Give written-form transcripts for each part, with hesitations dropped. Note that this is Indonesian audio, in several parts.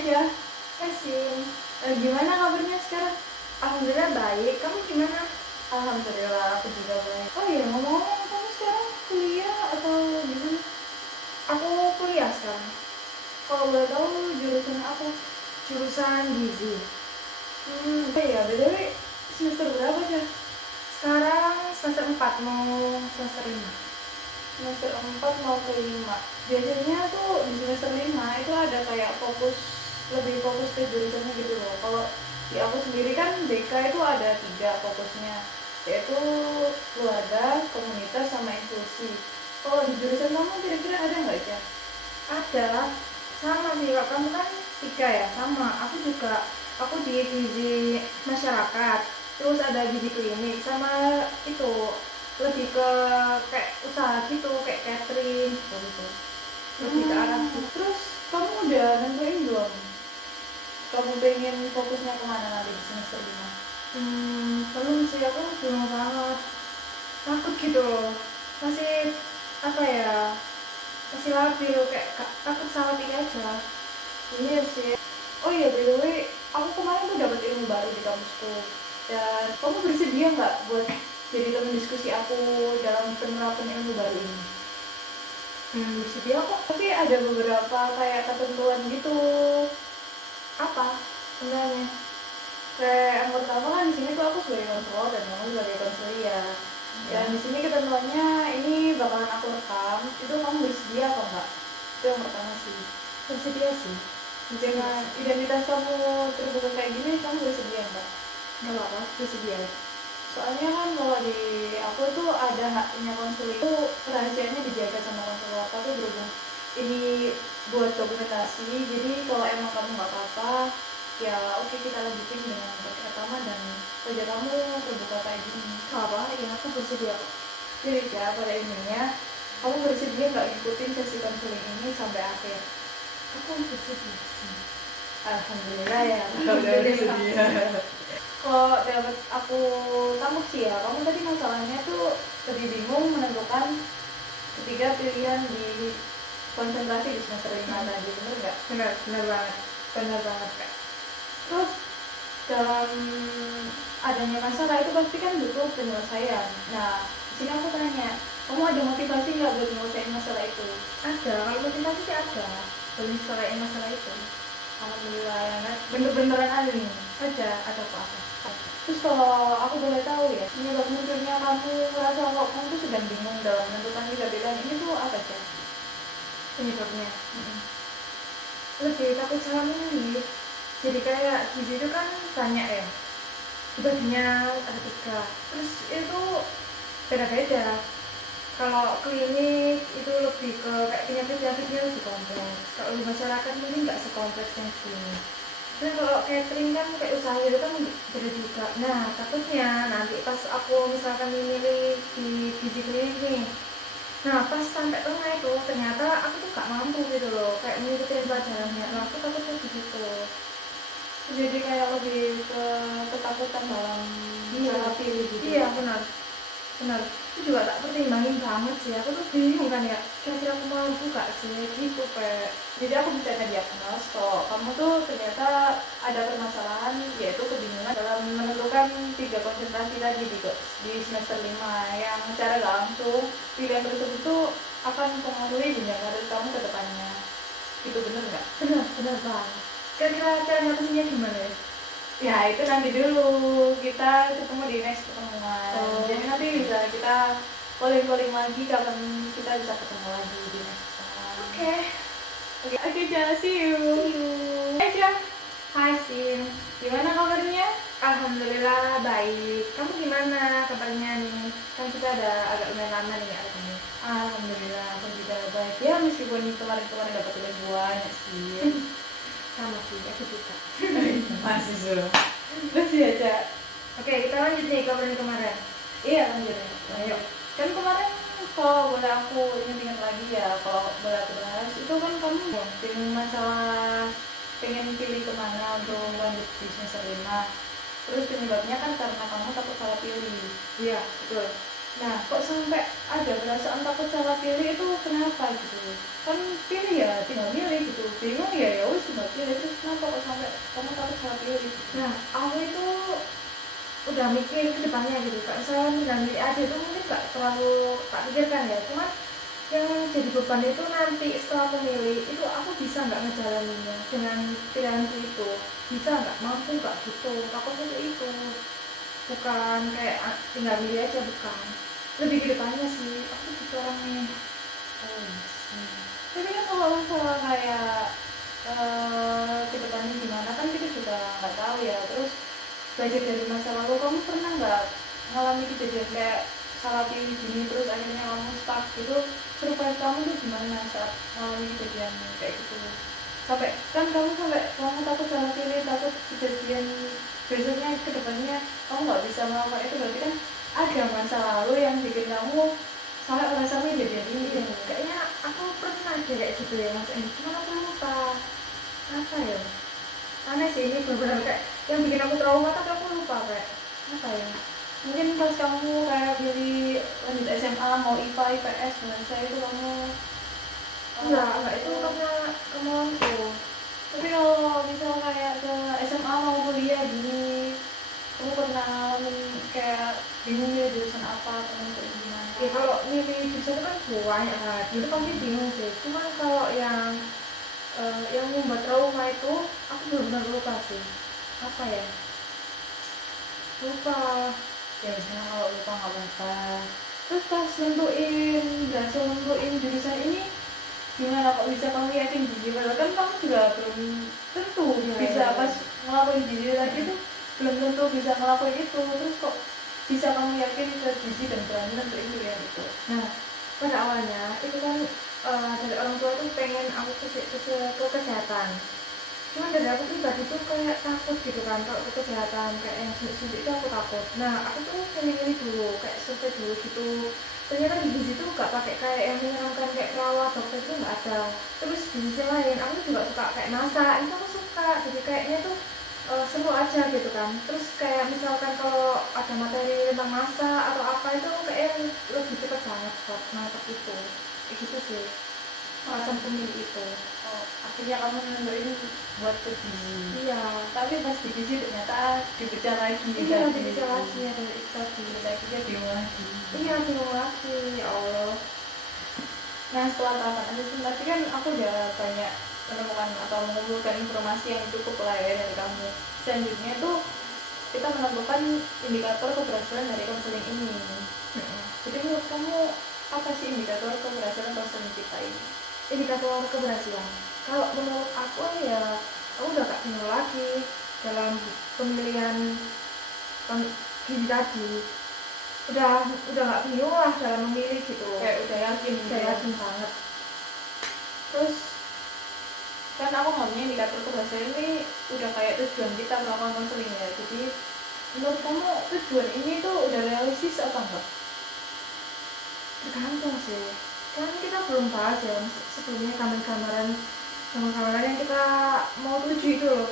Jah. Kasih. Gimana kabarnya sekarang? Alhamdulillah baik. Kamu gimana? Alhamdulillah aku juga baik. Oh iya, ngomong-ngomong, kamu sekarang kuliah atau gimana? Aku kuliah sekarang. Kalau boleh tahu jurusan apa? Jurusan gizi. Ya, BTW semester berapa, Jah? Sekarang semester 4 mau semester 5. Semester 4 mau ke 5. Biasanya tuh di semester 5 itu ada kayak lebih fokus ke jurusannya gitu loh. Kalau di aku sendiri kan BK itu ada 3 fokusnya, yaitu keluarga, komunitas, sama inklusi. Kalau di jurusan kamu kira-kira ada nggak, Jah? Ada. Sama sih, kalau kamu kan 3 ya? Sama. Aku juga. Aku di gizi masyarakat. Terus ada gizi klinik sama itu lebih ke kayak usaha gitu, kayak catering gitu. Lebih ke arah gitu. Terus kamu udah nentuin belum? Kamu pengen fokusnya kemana nanti di semester 5? Belum sih, aku belum banget. Takut gitu loh. Masih apa ya? Masih labil kayak takut salah pilih aja. Iya sih. Oh iya, by the way, aku kemarin tuh dapat ilmu baru di kampusku. Dan kamu bersedia nggak buat jadi teman diskusi aku dalam penerapan ilmu baru ini? Bersedia kok. Tapi ada beberapa kayak ketentuan gitu. Apa sebenarnya? Kayak yang pertama kan di sini tuh aku sebagai konselor dan kamu sebagai konselia. Dan di sini ketentuannya ini bakalan aku rekam. Itu kamu bersedia apa enggak? Itu yang pertama sih. Bersedia sih. Dengan identitas kamu terbuka kayak gini, kamu bersedia enggak? Nggak apa-apa, bersedia. Soalnya kan kalau di aku tuh ada haknya konselor itu rahasianya dijaga sama konselor. Tapi berhubung ini buat dokumentasi, jadi kalau emang kamu nggak apa-apa, ya oke, kita lanjutin dengan rekaman dan wajah kamu terbuka kayak gini. Nggak apa, ya aku bersedia kok. Jadi ya pada intinya kamu bersedia nggak ngikutin sesi konseling ini sampai akhir? Aku bersedia sih. Alhamdulillah ya, kalau udah bersedia. Kalau dapat aku tangkap sih ya, kamu tadi masalahnya tuh lebih bingung menentukan ketiga pilihan di konsentrasi di semester 5 tadi, bener nggak? Benar banget. Bener banget Kak. Terus dalam adanya masalah itu pasti kan butuh penyelesaian. Nah, di sini aku tanya, kamu ada motivasi nggak buat menyelesaikan masalah itu? Ada, kalau motivasi sih ada. Belum selesai masalah itu. Alhamdulillah ya, Nat. Bener-beneran ada nih. Ada kok ada. Terus kalau aku boleh tahu ya, penyebab munculnya kamu merasa kok kamu tuh sedang bingung dalam menentukan tiga pilihan ini tuh apa sih? Penyebabnya lebih takut salah milih. Jadi kayak gizi itu kan banyak ya, dibaginya ada 3. Terus itu beda-beda. Kalau klinik itu lebih ke kayak penyakit-penyakitnya lebih kompleks. Kalau di masyarakat mungkin nggak sekompleks yang klinik. Dan kalau catering kan kayak usaha itu kan beda juga. Nah, takutnya nanti pas aku misalkan memilih di gizi klinik nih, nah pas sampai tengah itu ternyata aku tuh gak mampu gitu loh, kayak mengikuti pelajarannya. Nah, aku takutnya begitu. Jadi kayak lebih ke ketakutan dalam cara pilih gitu. Iya, benar. Itu juga tak pertimbangin banget sih. Aku tuh bingung kan ya, kira-kira aku mampu gak sih gitu kayak. Jadi aku bisa ngediagnos kok kamu tuh ternyata ada permasalahan, yaitu kebingungan dalam menentukan 3 konsentrasi tadi di semester 5 yang secara gak langsung pilihan tersebut tuh akan mempengaruhi jenjang karir kamu ke depannya. Itu bener nggak? Benar banget. Kira-kira cara ngatasinnya gimana ya? Ya itu nanti dulu, kita ketemu di next pertemuan. Jadi nanti bisa kita calling lagi kapan kita bisa ketemu lagi di next pertemuan. Oke, Jah, see you. Hai Jah. Hai Sin. Gimana kabarnya? Alhamdulillah baik. Kamu gimana kabarnya nih? Kan kita ada agak lumayan lama nih ketemu. Alhamdulillah aku juga baik ya, meskipun kemarin dapat ribuan sih. Sama sih, aku juga. Masih suruh. Terus ya Jah. Oke, kita lanjut nih kabarnya kemarin. Iya lanjut. Ayo. Kan kemarin kalau boleh aku ingat lagi ya, kalau boleh aku bahas itu kan kamu pengen masalah pengen pilih kemana untuk lanjut di semester 5. Terus penyebabnya kan karena kamu takut salah pilih. Iya, betul. Nah, kok sampai ada perasaan takut salah pilih itu kenapa gitu? Kan pilih ya tinggal milih gitu. Bingung ya wis tinggal pilih. Terus salah pilih. Nah, aku itu udah mikir ke depannya gitu. Kalau misalnya tinggal milih aja itu mungkin gak terlalu tak pikirkan ya. Cuman yang jadi beban itu nanti setelah aku milih itu aku bisa nggak ngejalaninnya dengan pilihanku itu, bisa nggak, mampu nggak, gitu. Takutnya itu bukan kayak tinggal milih aja, bukan, lebih ke depannya sih. Aku gitu orangnya. Oh, tapi kan kalau masalah kayak kedepannya gimana kan kita juga nggak tahu ya. Terus belajar dari masa lalu, kamu pernah nggak ngalami kejadian kayak salah pilih gini terus akhirnya kamu stuck gitu? Survive kamu tuh gimana saat ngalami kejadian kayak gitu? Sampai kan kamu takut salah pilih, takut kejadian besoknya kedepannya kamu nggak bisa melakukan itu, berarti kan ada masa lalu yang bikin kamu sampai merasa kejadian ini. Kayaknya aku pernah deh kayak gitu ya mas, cuman aku lupa apa ya, aneh sih ini, benar-benar kayak yang bikin aku trauma tapi aku lupa kayak apa ya. Mungkin pas kamu kayak pilih lanjut SMA mau IPA IPS dan saya itu kamu enggak itu karena kemauanku. tapi kalau misal kayak ke SMA mau kuliah gini, kamu pernah kayak bingung ya jurusan apa atau kayak gimana? Ya kalau milih jurusan itu kan banyak kan, itu pasti bingung sih. Cuman kalau yang membuat trauma itu aku benar-benar lupa sih, apa ya, lupa. Ya misalnya kalau lupa nggak apa-apa. Terus pas berhasil nentuin jurusan ini, gimana kok bisa kamu yakin gini? Padahal kan kamu juga belum tentu bisa pas ngelakuin gini lagi tuh belum tentu bisa ngelakuin itu. Terus kok bisa kamu yakin ke gizi dan berani nentuin pilihan itu? Nah, pada awalnya itu kan dari orang tua tuh pengen aku ke kesehatan. Cuman dari aku pribadi tuh kayak takut gitu kan kalau ke kesehatan, kayak yang suntik-suntik itu aku takut. Nah, aku tuh pilih-pilih dulu, kayak survei dulu gitu. Ternyata di gizi tuh gak pakai kayak yang menyeramkan kayak perawat, dokter itu gak ada. Terus di sisi lain, aku juga suka kayak masak, itu aku suka. Jadi kayaknya tuh seru aja gitu kan. Terus kayak misalkan kalau ada materi tentang masak atau apa itu kayak lebih cepet banget buat masak itu. Kayak gitu sih alasan pemilih itu. Oh, akhirnya kamu nentuin buat ke gizi. Iya, Tapi pas di gizi ternyata dipecah lagi. iya dipecah lagi ya dari itu tadi. Akhirnya bingung lagi. Iya bingung lagi, ya Allah. Nah setelah tahapan administrasi kan aku udah banyak menemukan atau mengumpulkan informasi yang cukup lah ya dari kamu. Selanjutnya tuh kita menentukan indikator keberhasilan dari konseling ini. Jadi menurut kamu apa sih indikator keberhasilan konseling kita ini? Indikator keberhasilan, kalau menurut aku ya aku udah gak bingung lagi dalam pemilihan gizi tadi. Udah gak bingung lah dalam memilih gitu, Kayak udah yakin banget. Terus kan aku ngomongnya indikator keberhasilan ini udah kayak tujuan kita melakukan konseling ya. Jadi menurut kamu tujuan ini tuh udah realistis apa enggak? Tergantung sih, kan kita belum bahas ya sebelumnya gambaran yang kita mau tuju itu loh.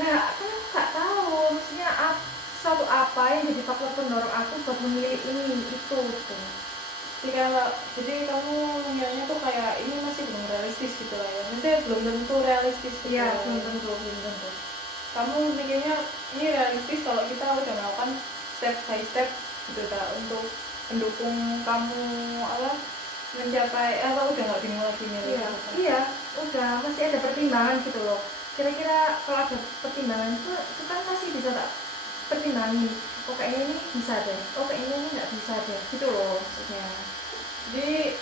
Nah kan aku gak tahu maksudnya suatu apa yang jadi faktor pendorong aku buat memilih ini itu gitu. Jadi kamu menilainya tuh kayak ini masih belum realistis gitu lah ya. Maksudnya belum tentu realistis gitu. Iya, ya. belum tentu. Kamu mikirnya ini realistis kalau kita udah melakukan step by step gitu tak, untuk mendukung kamu mencapai udah nggak bingung lagi nih. Iya, udah masih ada pertimbangan gitu loh. Kira-kira kalau ada pertimbangan itu kan masih bisa tak pertimbangi. Oh kayaknya ini bisa deh, oh kayaknya ini nggak bisa deh, gitu loh maksudnya. Jadi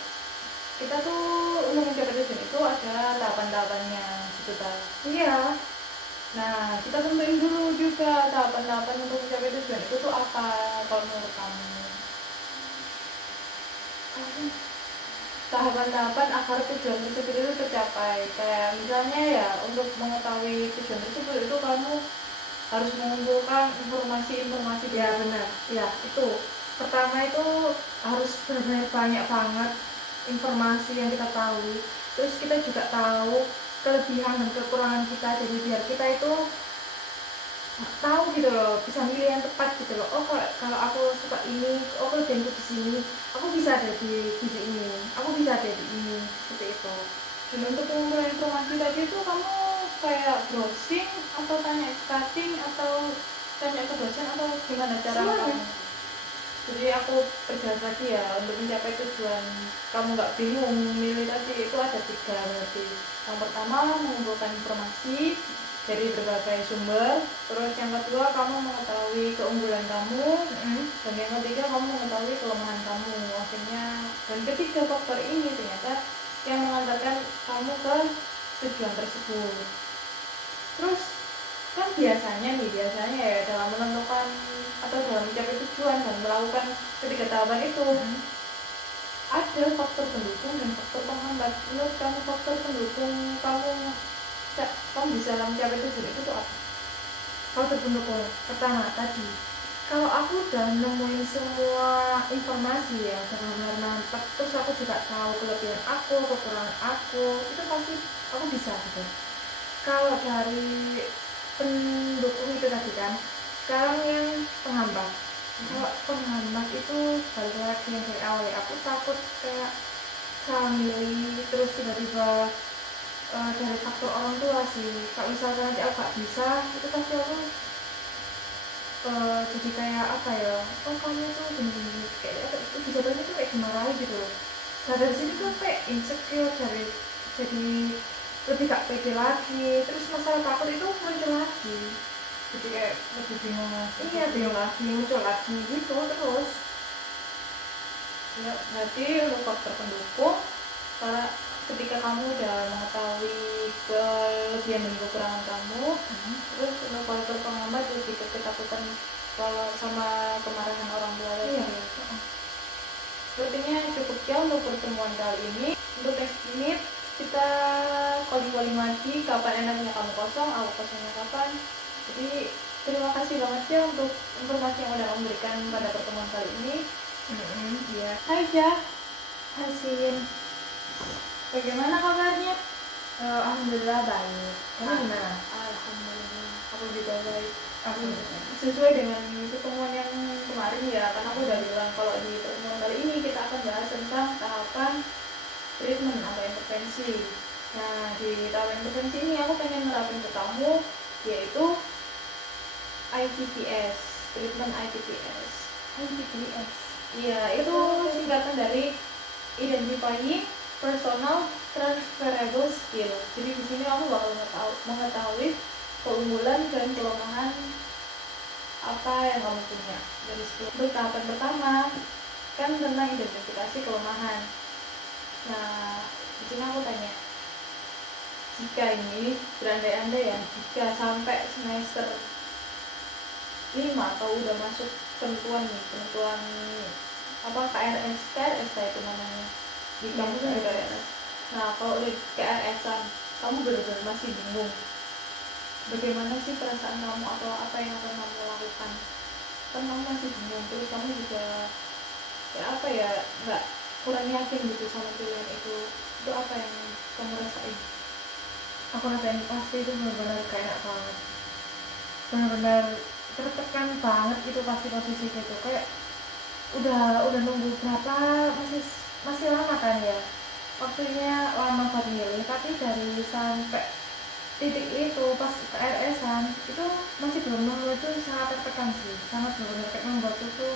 kita tuh untuk mencapai tujuan itu ada tahapan-tahapannya gitu tak. Iya. Nah kita tentuin dulu juga tahapan-tahapan untuk mencapai tujuan itu tuh apa kalau menurut kamu? Tahapan-tahapan agar tujuan tersebut itu tercapai, kayak misalnya ya untuk mengetahui tujuan tersebut itu kamu harus mengumpulkan informasi-informasi. Ya benar, ya itu pertama itu harus benar-benar banyak banget informasi yang kita tahu. Terus kita juga tahu kelebihan dan kekurangan kita, jadi biar kita itu tahu gitu loh, bisa milih yang tepat gitu loh. Oh kalau aku suka ini, oh kelebihanku di sini, aku bisa ada di gizi ini, aku bisa ada di ini, seperti itu. Dan untuk pengumpulan informasi tadi itu kamu kayak browsing atau tanya ke cutting atau tanya ke dosen atau gimana cara Semuanya. kamu? Jadi aku perjelas lagi ya, untuk mencapai tujuan kamu nggak bingung milih tadi itu ada 3 berarti. Yang pertama mengumpulkan informasi dari berbagai sumber, terus yang kedua kamu mengetahui keunggulan kamu, dan yang ketiga kamu mengetahui kelemahan kamu. Akhirnya dan ketiga faktor ini ternyata yang mengantarkan kamu ke tujuan tersebut. Terus kan biasanya ya dalam menentukan atau dalam mencapai tujuan dan melakukan ketiga tahapan itu ada faktor pendukung dan faktor penghambat. Menurut kamu faktor pendukung kamu bisa mencapai tujuan itu tuh apa? Faktor pendukung pertama tadi, kalau aku udah nemuin semua informasi ya benar-benar mantap, terus aku juga tahu kelebihan aku, kekurangan aku, itu pasti aku bisa gitu. Kalau dari pendukung itu tadi kan, sekarang yang penghambat. Kalau penghambat itu balik lagi yang dari awal ya, aku takut kayak salah milih, terus tiba-tiba dari faktor orang tua sih. Kalau misalkan nanti aku gak bisa, itu pasti aku jadi kayak apa ya, oh kamu tuh gini-gini, kayak itu bisa banget tuh kayak dimarahin gitu loh. Nah dari sini tuh kayak insecure, jadi lebih gak pede lagi, terus masalah takut itu muncul lagi. Jadi kayak lebih bingung. Iya, bingung lagi, muncul lagi gitu terus. Ya, berarti untuk faktor pendukung, karena ketika kamu udah mengetahui kelebihan dan kekurangan kamu, terus untuk faktor penghambat lebih ke ketakutan kalau sama kemarahan orang tua tadi. Iya. Sepertinya cukup ya untuk pertemuan kali ini. Untuk next minute kita calling lagi kapan enaknya kamu kosong, aku kosongnya kapan. Jadi terima kasih banget ya untuk informasi yang udah kamu berikan pada pertemuan kali ini. Iya. Hai Ja, Hasin. bagaimana kabarnya? Alhamdulillah baik. Kamu gimana? Alhamdulillah, aku juga baik. Aku Sesuai dengan pertemuan yang kemarin ya, karena aku udah bilang kalau di pertemuan kali ini kita akan bahas tentang tahapan treatment atau intervensi. Nah, di tahap intervensi ini aku pengen nerapin ke kamu yaitu ITPS, treatment ITPS. ITPS. Iya, itu singkatan dari Identifying Personal Transferable Skill. Jadi di sini aku bakal mengetahui keunggulan dan kelemahan apa yang kamu punya dari skill. Untuk tahapan pertama kan tentang identifikasi kelemahan. Nah, di sini aku tanya, jika ini berandai-andai ya, jika sampai semester 5 atau udah masuk penentuan apa KRS itu namanya di kamu kan ada KRS. Nah kalau udah KRS-an kamu benar-benar masih bingung bagaimana sih perasaan kamu atau apa yang akan kamu lakukan, kan kamu masih bingung, terus kamu juga ya apa ya nggak kurang yakin gitu sama pilihan itu apa yang kamu rasain? Aku rasain pasti itu benar-benar kayak banget, benar-benar tertekan banget itu pasti posisi gitu, kayak udah nunggu berapa, masih lama kan ya, waktunya lama buat milih, tapi dari sampai titik itu pas KRS-an itu masih belum nemu, itu sangat tertekan sih, sangat benar-benar kayak membuat itu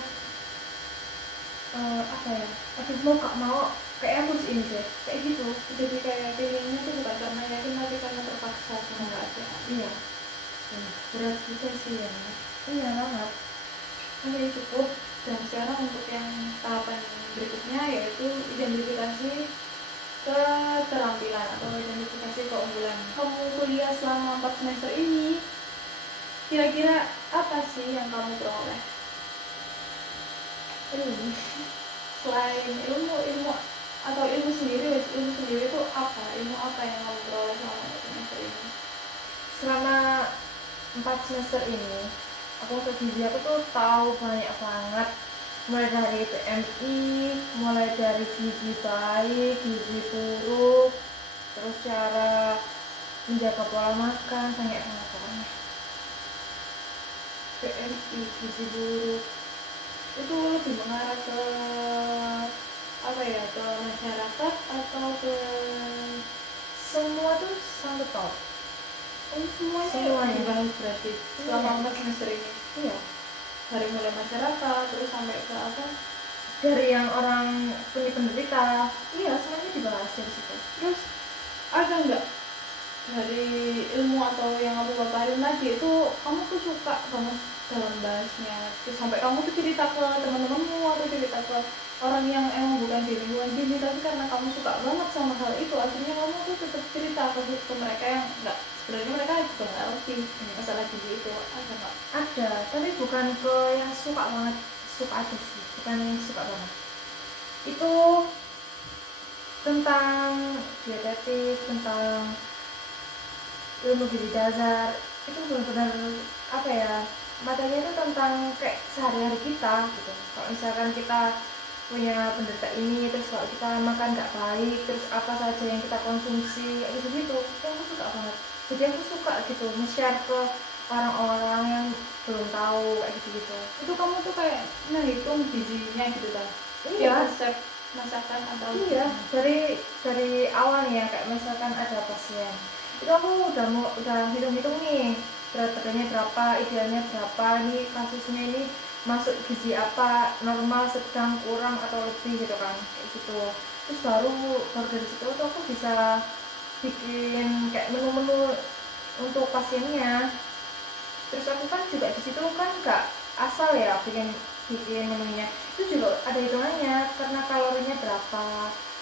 apa ya, aduh mau gak mau kayak harus ini deh, kayak gitu. Jadi kayak pilihnya tuh bukan karena yakin tapi karena terpaksa sama keadaan. Iya. Berat juga sih ya. Iya banget. Oke, cukup. Dan sekarang untuk yang tahapan berikutnya yaitu identifikasi keterampilan atau identifikasi keunggulan. Kamu kuliah selama 4 semester ini, kira-kira apa sih yang kamu peroleh? Selain ilmu atau ilmu sendiri itu apa? Ilmu apa yang kamu peroleh selama 4 semester ini? Selama 4 semester ini aku untuk gizi aku tuh tahu banyak banget, mulai dari PMI, mulai dari gizi baik, gizi buruk, terus cara menjaga pola makan, banyak banget pokoknya. PMI, gizi buruk itu lebih mengarah ke apa ya, ke masyarakat atau ke Semua tuh sangkut paut. Semuanya Semuanya. dibahas berarti selama Iya. 4 semester ini, Iya, dari mulai masyarakat terus sampai ke apa, dari yang orang penderita, iya semuanya dibahas dari situ. terus ada nggak dari ilmu atau yang kamu paparin tadi itu kamu tuh suka banget dalam bahasnya, terus sampai kamu tuh cerita ke teman-temanmu atau cerita ke orang yang emang bukan di lingkungan sini, tapi karena kamu suka banget sama hal itu akhirnya kamu tuh tetap cerita ke mereka yang nggak, sebenarnya mereka juga nggak ngerti masalah gizi itu, ada nggak? Ada, tapi bukan ke yang suka banget, suka aja sih, bukan yang suka banget. Itu tentang dietetik, tentang ilmu gizi dasar, itu benar-benar apa ya, materinya itu tentang kayak sehari-hari kita gitu. Kalau misalkan kita punya penderita ini, terus kalau kita makan nggak baik, terus apa saja yang kita konsumsi kayak gitu, itu aku suka banget. Jadi aku suka gitu nge-share ke orang-orang yang belum tahu kayak gitu. Itu kamu tuh kayak ngitung gizinya gitu kan? Iya. Resep masakan atau Iya, dari awal nih ya, kayak misalkan ada pasien, itu aku udah hitung-hitung nih berat badannya berapa, idealnya berapa, nih kasusnya ini masuk gizi apa, normal, sedang, kurang atau lebih gitu kan, kayak gitu. Terus baru dari situ tuh aku bisa bikin kayak menu-menu untuk pasiennya. Terus aku kan juga di situ kan nggak asal ya bikin menunya, itu juga ada hitungannya karena kalorinya berapa,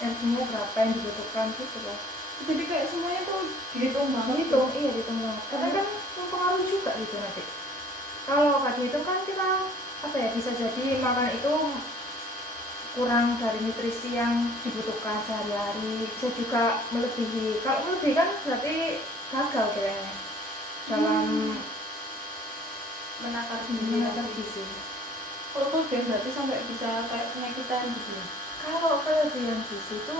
energinya berapa yang dibutuhkan gitu loh. jadi kayak semuanya tuh dihitung banget Gitu, iya dihitung banget. Karena kan mempengaruhi juga gitu nanti. Kalau nggak dihitung kan kita apa ya, bisa jadi makan itu kurang dari nutrisi yang dibutuhkan sehari-hari, bisa juga melebihi. Kalau melebihi kan berarti gagal kayaknya dalam menakar menakar gizi. gizi. Kalau tuh dia berarti sampai bisa kayak penyakitan gitu. Kalau kelebihan gizi itu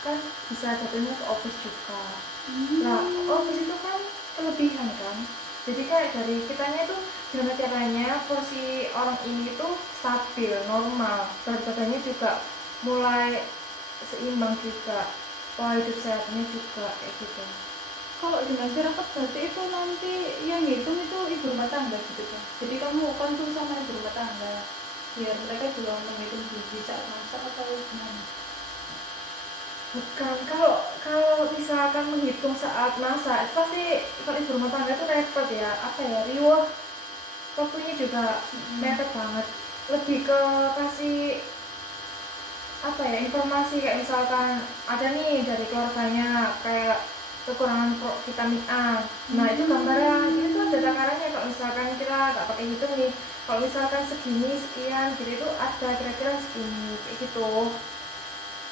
kan bisa jatuhnya ke obes juga. Nah, obes itu kan kelebihan kan. Jadi kayak dari kitanya itu gimana caranya porsi orang ini tuh stabil, normal, berat badannya juga mulai seimbang juga, pola hidup sehatnya juga kayak gitu. Kalau di masyarakat berarti itu nanti yang ngitung itu ibu rumah tangga gitu kan. Jadi kamu konsul sama ibu rumah tangga biar mereka juga menghitung gizi saat masak atau gimana? Bukan, kalau misalkan menghitung saat masak, itu pasti kalau ibu rumah tangga itu repot ya, apa ya, riuh, waktunya juga mepet banget. Lebih ke kasih apa ya, informasi kayak misalkan ada nih dari keluarganya kayak kekurangan vitamin A, nah itu gambaran, itu ada takarannya. Kalau misalkan kita nggak pakai hitung nih, kalau misalkan segini sekian jadi itu ada kira-kira segini kayak gitu.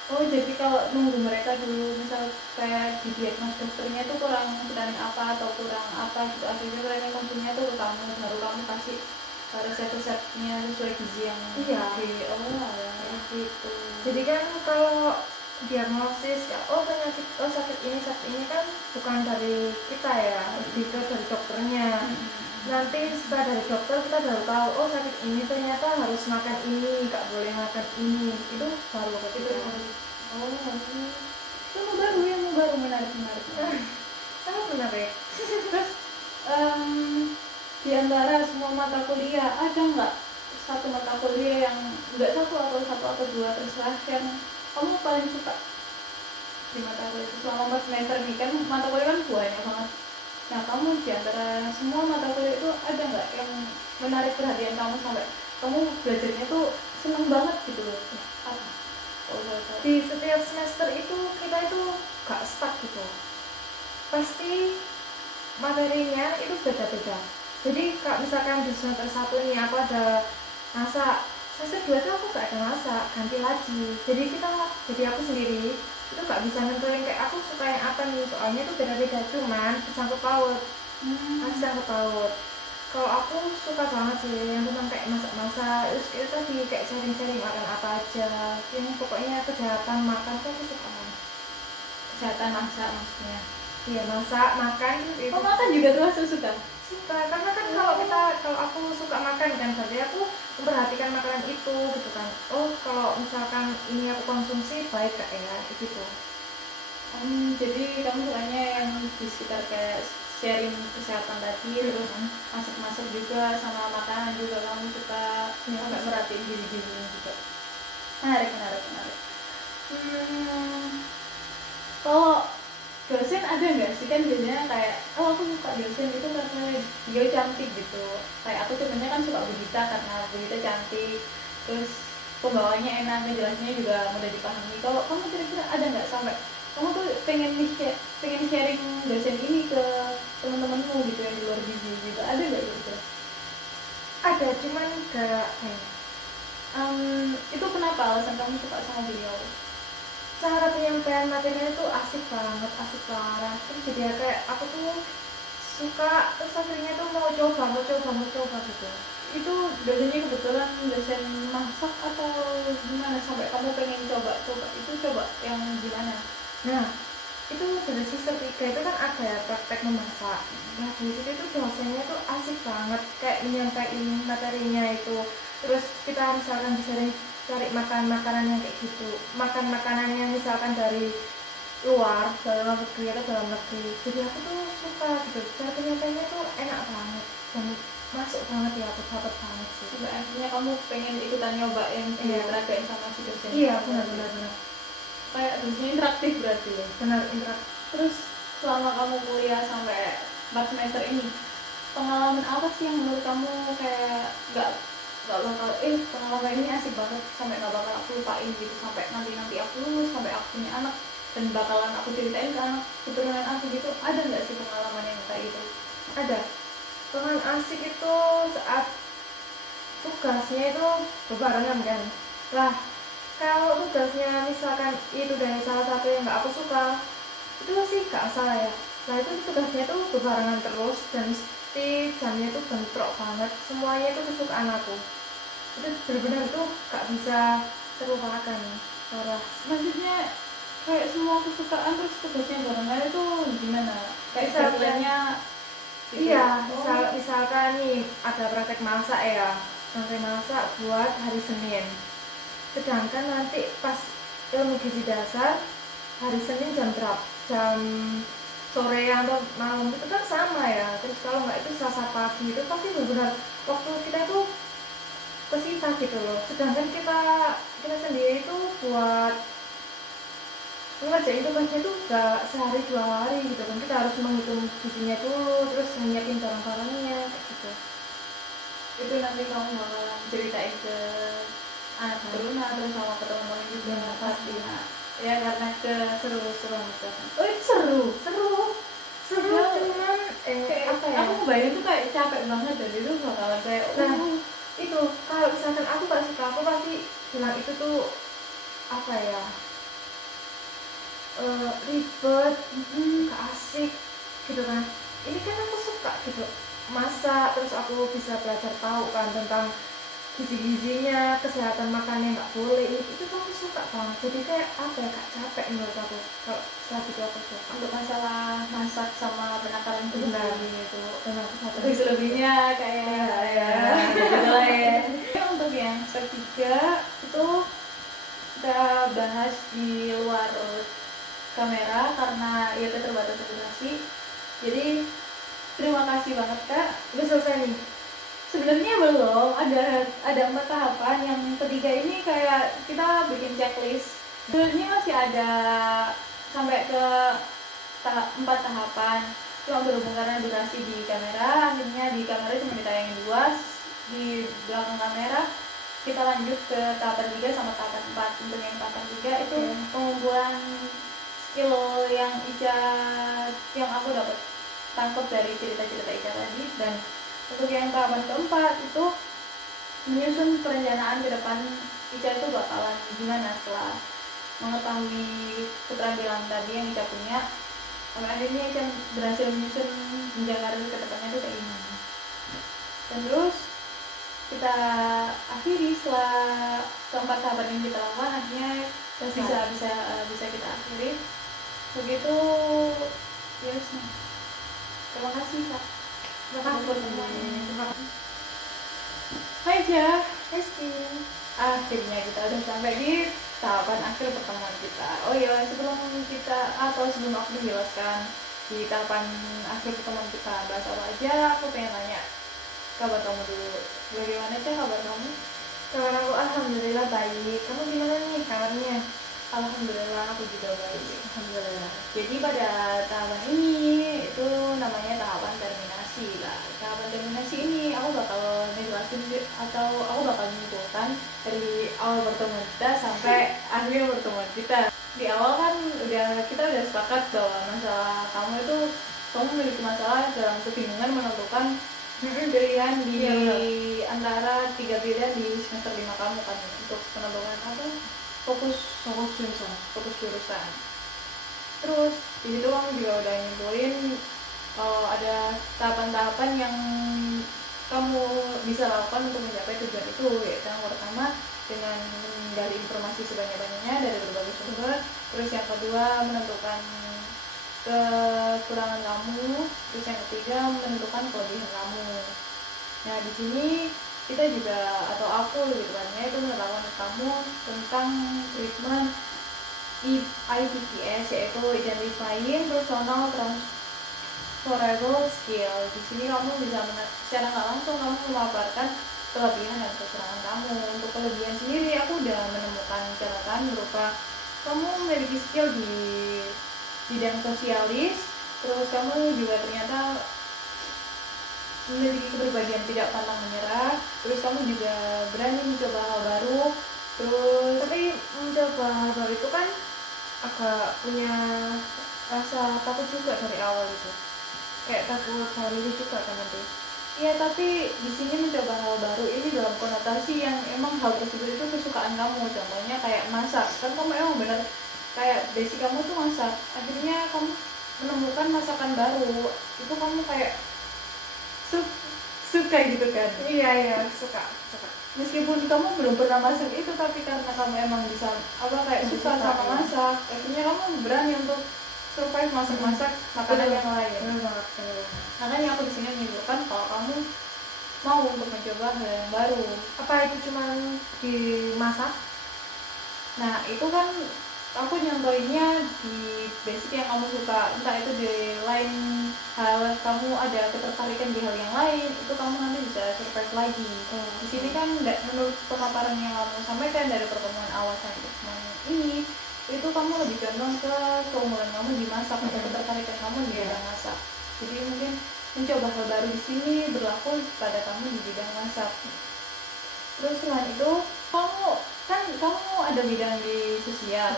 Oh jadi kalau nunggu mereka dulu misal kayak di diagnos dokternya itu kurang vitamin apa atau kurang apa gitu, akhirnya mereka konsumnya tuh ke kamu, baru kamu kasih resep-resepnya sesuai gizi yang Iya. oh alah, gitu. Jadi kan kalau diagnosis ya, oh penyakit, oh sakit ini kan bukan dari kita ya, lebih ke dari dokternya. Nanti setelah dari dokter kita baru tahu, oh sakit ini ternyata harus makan ini, nggak boleh makan ini, itu baru Itu kita. oh itu baru menarik. Sangat menarik. Terus di antara semua mata kuliah ada nggak satu mata kuliah yang nggak satu atau dua terserah yang kamu paling suka di mata kuliah itu selama 4 semester nih, kan mata kuliah kan banyak banget. Nah kamu di antara semua mata kuliah itu ada nggak yang menarik perhatian kamu sampai kamu belajarnya tuh seneng banget gitu loh? Apa? Di setiap semester itu kita itu gak stuck gitu, pasti materinya itu beda-beda. Jadi kalau misalkan di semester 1 nih aku ada masak, semester 2 tuh aku gak ada masak, ganti lagi. Jadi aku sendiri itu gak bisa nentuin kayak aku suka yang apa nih, soalnya itu beda-beda, cuman sangkut paut. Masih sangkut paut. Kalau aku suka banget sih yang tentang kayak masak-masak, terus itu tadi kayak sharing-sharing makan apa aja, yang pokoknya kesehatan makan tuh aku suka banget. Kesehatan masak maksudnya? Iya, masak makan itu Oh makan juga termasuk suka? suka, karena kan kalau aku suka makan kan berarti aku memperhatikan makanan itu gitu kan. Oh kalau misalkan ini aku konsumsi baik gak ya gitu. Jadi kamu sukanya yang di sekitar kayak sharing kesehatan tadi, terus masak-masak juga, sama makanan juga kamu suka, sampai merhatiin diri juga. Menarik. Kalau dosen ada nggak sih, kan biasanya kayak aku suka dosen itu karena dia cantik gitu, kayak aku sebenarnya kan suka Budita karena Budita cantik, terus pembawanya enak, ngejelasinnya juga mudah dipahami. Kalau kamu kira-kira ada nggak sampai kamu tuh pengen sharing dosen ini ke teman-temanmu gitu yang di luar gizi juga, ada nggak gitu? Ada, cuman nggak itu kenapa alasan kamu suka sama beliau? cara penyampaian materinya itu asik banget, asik parah. Terus jadi ya kayak aku tuh suka, terus akhirnya tuh mau coba gitu. Itu dosennya kebetulan dosen masak atau gimana sampai kamu pengen coba itu, coba yang gimana? Nah, itu dari semester 3 itu kan ada ya praktek memasak. Nah, di situ itu dosennya tuh asik banget, kayak menyampaikan materinya itu. Terus kita misalkan bisa cari makanan yang kayak gitu, makan makanan yang misalkan dari luar, dalam negeri atau dalam negeri. Jadi aku tuh suka gitu, cara penyampaiannya tuh enak banget dan masuk banget ya, aku dapat banget sih. Sampai akhirnya kamu pengen ikutan nyoba yang diteragain sama si dosen? Iya, benar. Kayak dosennya interaktif berarti ya? Benar, interaktif. Terus selama kamu kuliah sampai 4 semester ini, pengalaman apa sih yang menurut kamu kayak gak bakal, pengalaman ini asik banget sampai gak bakal aku lupain gitu, sampai nanti aku lulus, sampai aku punya anak dan bakalan aku ceritain ke anak keturunan aku gitu, ada nggak sih pengalaman yang kayak gitu? Ada. Pengalaman asik itu saat tugasnya itu berbarengan kan. Lah, kalau tugasnya misalkan itu dari salah satu yang nggak aku suka, itu sih gak salah ya. Nah, itu tugasnya tuh berbarengan terus dan mesti jamnya tuh bentrok banget, semuanya itu kesukaan aku. Itu benar-benar tuh gak bisa terlupakan. Parah. Maksudnya kayak semua kesukaan terus tugasnya barengan itu gimana? Kayak deadline-nya gitu. Iya, misalkan nih ada praktek masak ya, praktek masak buat hari Senin. Sedangkan nanti pas ilmu gizi dasar hari Senin jam berapa? Jam sore atau malam itu kan sama ya. Terus kalau nggak itu Selasa pagi, itu pasti benar-benar waktu kita itu kesita gitu loh. Sedangkan kita sendiri itu buat ngerjain tugasnya tuh gak sehari 2 hari gitu kan, kita harus menghitung gizinya dulu, terus nyiapin barang-barangnya kayak gitu. Itu nanti kamu bakalan ceritain ke anak turunan terus sama ke teman-teman juga pasti. Ya karena seru banget. Oh itu seru Cuman apa ya, aku bayangin tuh kayak capek banget dan itu bakalan kayak itu kalau misalkan aku gak suka, aku pasti bilang itu tuh apa ya, ribet, gak asik gitu kan. Ini kan aku suka gitu masak, terus aku bisa belajar tahu kan tentang gizi-gizinya, kesehatan makannya nggak boleh, itu tuh aku suka banget. Jadi kayak apa ya, gak capek menurut aku kalau setelah itu aku suka. untuk masalah masak sama penakaran gizi itu Tapi selebihnya kayak gitu lah ya. Untuk yang ketiga itu kita bahas di luar kamera karena ya keterbatasan durasi. Jadi terima kasih banget Kak. Udah selesai nih? Sebenarnya belum, ada 4 tahapan. Yang ketiga ini kayak kita bikin checklist. Sebenarnya masih ada sampai ke 4 tahapan. Cuma berhubung karena durasi di kamera, akhirnya di kamera cuma ditayangin 2, di belakang kamera kita lanjut ke tahapan 3 sama tahapan 4. Untuk yang tahapan 3 itu pengumpulan skill yang aku dapat tangkap dari cerita-cerita Ica tadi. Dan untuk yang tahapan keempat itu menyusun perencanaan ke depan Ica itu bakalan gimana setelah mengetahui keterampilan tadi yang Ica punya. Sampai akhirnya Ica berhasil menyusun jenjang karir ke depannya itu kayak gimana. Dan terus kita akhiri setelah keempat tahapan yang kita lakukan, akhirnya bisa kita akhiri begitu. Yes. Terima kasih Kak. Terima kasih. Hai Ja. Hesti. Akhirnya kita udah sampai di tahapan akhir pertemuan kita. Oh iya, sebelum aku menjelaskan di tahapan akhir pertemuan kita bahas apa aja. Aku pengen tanya kabar kamu dulu, bagaimana sih kabar kamu? Kabar aku alhamdulillah baik. Kamu gimana nih kabarnya? Alhamdulillah aku juga baik. Alhamdulillah. Jadi pada tahapan ini itu namanya tahapan terminasi lah. Tahapan terminasi ini aku bakal ngejelasin atau aku bakal menyimpulkan dari awal pertemuan kita sampai akhir pertemuan kita. Di awal kan kita udah sepakat bahwa masalah kamu itu, kamu memiliki masalah dalam kebingungan menentukan pilihan di antara 3 pilihan di semester 5 kamu kan, untuk menentukan apa, fokus jurusan. Terus di situ kamu juga udah nyimpulin kalau ada tahapan-tahapan yang kamu bisa lakukan untuk mencapai tujuan itu, yaitu yang pertama dengan menggali informasi sebanyak-banyaknya dari berbagai sumber. Terus yang kedua menentukan kekurangan kamu. Terus yang ketiga menentukan kelebihan kamu. Nah di sini kita juga, atau aku lebih tepatnya itu menerangkan kamu tentang treatment IPPS, yaitu Identifying Personal Transferable Skill. Di sini kamu bisa secara nggak langsung kamu memaparkan kelebihan dan kekurangan kamu. Untuk kelebihan sendiri aku udah menemukan catatan berupa kamu memiliki skill di bidang sosialis, terus kamu juga ternyata memiliki kepribadian tidak pantang menyerah, terus kamu juga berani mencoba hal baru. Terus Tapi mencoba hal baru itu kan agak punya rasa takut juga dari awal itu. Kayak takut salah milih juga kan nanti. ya, tapi di sini mencoba hal baru ini dalam konotasi yang emang hal tersebut itu kesukaan kamu. Contohnya kayak masak, kan kamu emang bener kayak basic kamu tuh masak, akhirnya kamu menemukan masakan baru, itu kamu kayak suka gitu kan. Iya suka. Meskipun kamu belum pernah masak itu, tapi karena kamu emang bisa kayak suka sama masak, akhirnya kamu berani untuk survive masak makanan yang lain. Makanya aku di sini menunjukkan kalau kamu mau untuk mencoba hal yang baru. Apa itu cuma dimasak? Nah itu kan aku nyontohinnya di basic yang kamu suka, entah itu di lain hal kamu ada ketertarikan di hal yang lain, itu kamu nanti bisa survive lagi. Di sini kan menurut pemaparan yang kamu sampaikan dari pertemuan awal sampai pertemuan ini, itu kamu lebih condong ke keunggulan kamu di masak atau ketertarikan kamu di bidang masak. Jadi mungkin mencoba hal baru di sini berlaku pada kamu di bidang masak. Terus selain itu kamu ada bidang di sosial,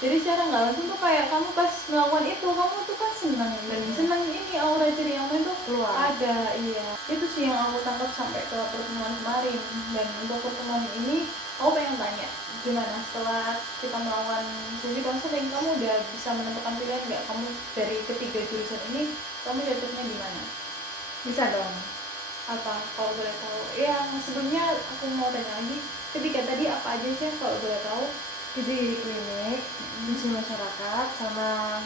jadi secara nggak langsung tuh kayak kamu pas melakukan itu kamu tuh kan senang, dan senang ini aura ceriamu itu Keluar. ada. Iya, itu sih yang aku tangkap sampai ke pertemuan kemarin. Dan untuk pertemuan ini aku pengen tanya, gimana setelah kita melakukan sesi konseling, kamu udah bisa menentukan pilihan nggak, kamu dari ketiga jurusan ini kamu cocoknya di mana? Bisa dong. Apa kalau boleh tahu? Ya sebelumnya aku mau tanya lagi, ketiga tadi apa aja sih kalau boleh tahu? Gizi klinik, gizi masyarakat, sama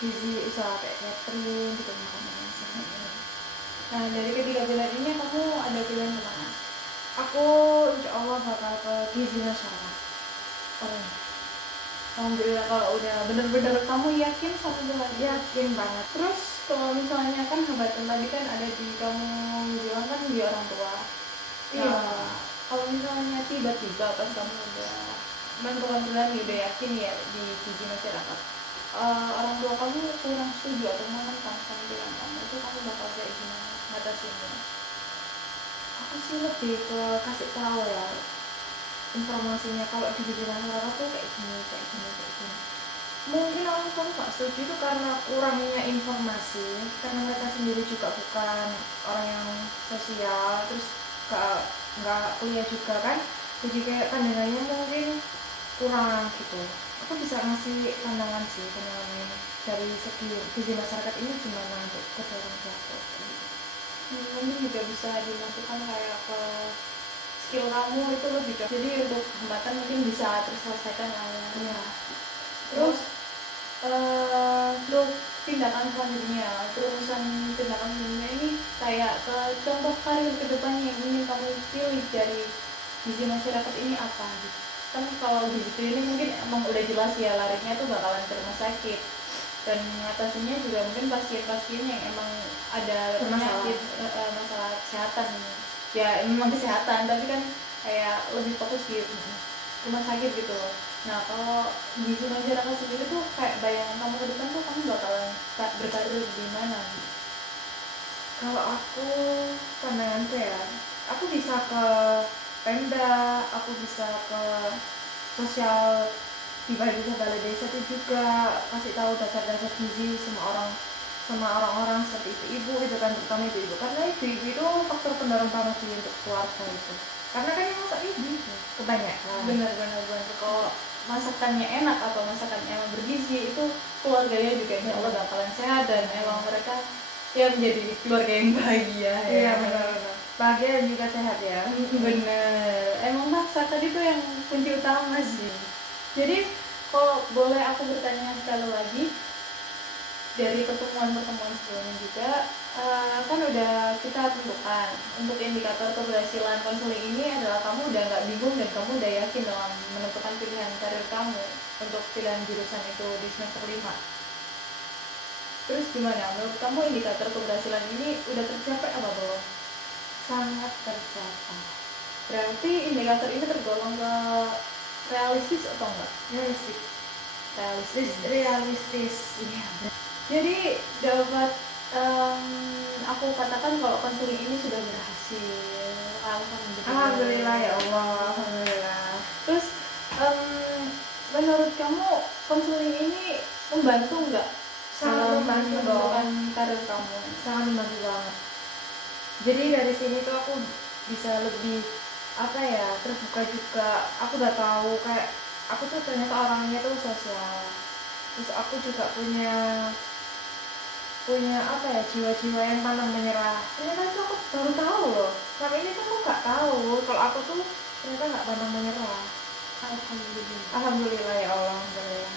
gizi usaha kayak catering gitu makanan. Nah dari ketiga pilihan ini kamu ada pilihan kemana? Aku insya Allah bakal ke gizi masyarakat. Alhamdulillah kalau udah bener-bener kamu yakin satu pilihan. Yakin banget. Terus kalau misalnya kan hambatan tadi kan ada di kamu bilang kan di orang tua. Iya. Nah, kalau misalnya tiba-tiba pas kamu udah menentukan pilihan, udah yakin ya di gizi masyarakat, orang tua kamu kurang setuju atau menentang sama pilihan kamu, itu kamu bakal kayak gimana ngatasinnya? Aku sih lebih ke kasih tahu ya informasinya, kalau di gizi masyarakat tuh kayak gini. Mungkin orang tua nggak setuju itu karena kurangnya informasi, karena mereka sendiri juga bukan orang yang sosial, terus nggak kuliah juga kan, jadi kayak pandangannya mungkin kurang gitu. Aku bisa ngasih pandangan dari segi gizi masyarakat ini gimana untuk kedua orang tua aku. Mungkin juga bisa dimasukkan kayak ke skill kamu itu lebih cocok, jadi untuk hambatan mungkin bisa terselesaikan lah ya. Iya. Terus untuk tindakan selanjutnya, terusan tindakan selanjutnya ini kayak ke contoh karir kedepannya yang ingin kamu pilih dari gizi masyarakat ini apa gitu. Kan kalau gizi ini mungkin emang udah jelas ya larinya tuh bakalan ke rumah sakit. dan mengatasinya juga mungkin pasien-pasien yang emang ada Bermasalah. penyakit masalah kesehatan, ya memang kesehatan tapi kan kayak lebih fokus di rumah sakit gitu loh. Nah kalau gizi masyarakat sendiri tuh kayak bayangan kamu ke depan tuh kamu bakalan berkarir di mana? Kalau aku pandanganku ya, aku bisa ke Pemda, aku bisa ke sosial di balai desa itu juga kasih tahu dasar-dasar gizi sama orang-orang seperti ibu-ibu itu kan, terutama ibu-ibu, karena ibu-ibu itu faktor pendorong banget sih untuk keluarga itu, karena kan yang masak ibu kebanyakan. Benar-benar kalau masakannya enak atau masakannya emang bergizi itu keluarganya juga insya Allah bakalan sehat dan emang mereka ya menjadi keluarga yang bahagia. Iya benar-benar bahagia dan juga sehat ya. Bener, emang masakan itu yang kunci utama sih. Jadi kalau boleh aku bertanya sekali lagi, dari pertemuan-pertemuan sebelumnya juga kan udah kita tentukan untuk indikator keberhasilan konseling ini adalah kamu udah nggak bingung dan kamu udah yakin dalam menentukan pilihan karir kamu untuk pilihan jurusan itu di semester 5. Terus gimana? Menurut kamu indikator keberhasilan ini udah tercapai apa belum? Sangat tercapai. Berarti indikator ini tergolong ke realistis atau enggak? Realistis. Iya. Jadi dapat aku katakan kalau konseling ini sudah berhasil. Alhamdulillah ya Allah. Alhamdulillah. Terus menurut kamu konseling ini membantu nggak? Sangat membantu dong. Karir kamu. Sangat membantu banget. Jadi dari sini tuh aku bisa lebih terbuka juga. Aku udah tahu kayak aku tuh ternyata orangnya tuh sosial. Terus aku juga punya jiwa-jiwa yang pantang menyerah. Ternyata tuh aku baru tahu loh. Selama ini tuh aku nggak tahu kalau aku tuh ternyata nggak pantang menyerah. Alhamdulillah ya Allah. Alhamdulillah.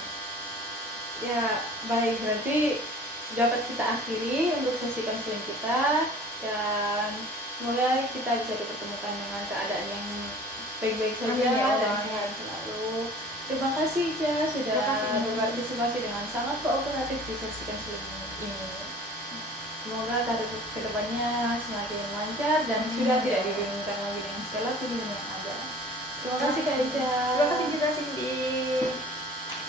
Ya baik, berarti dapat kita akhiri untuk sesi konseling kita dan semoga kita bisa dipertemukan dengan keadaan yang baik-baik saja dan sehat selalu. Terima kasih Ica sudah berpartisipasi dengan sangat kooperatif di sesi konseling ini. Semoga karir kedepannya semakin lancar dan sudah tidak dibingungkan lagi dengan segala pilihan yang ada. Terima kasih Kak Ica. Terima kasih juga Cindy.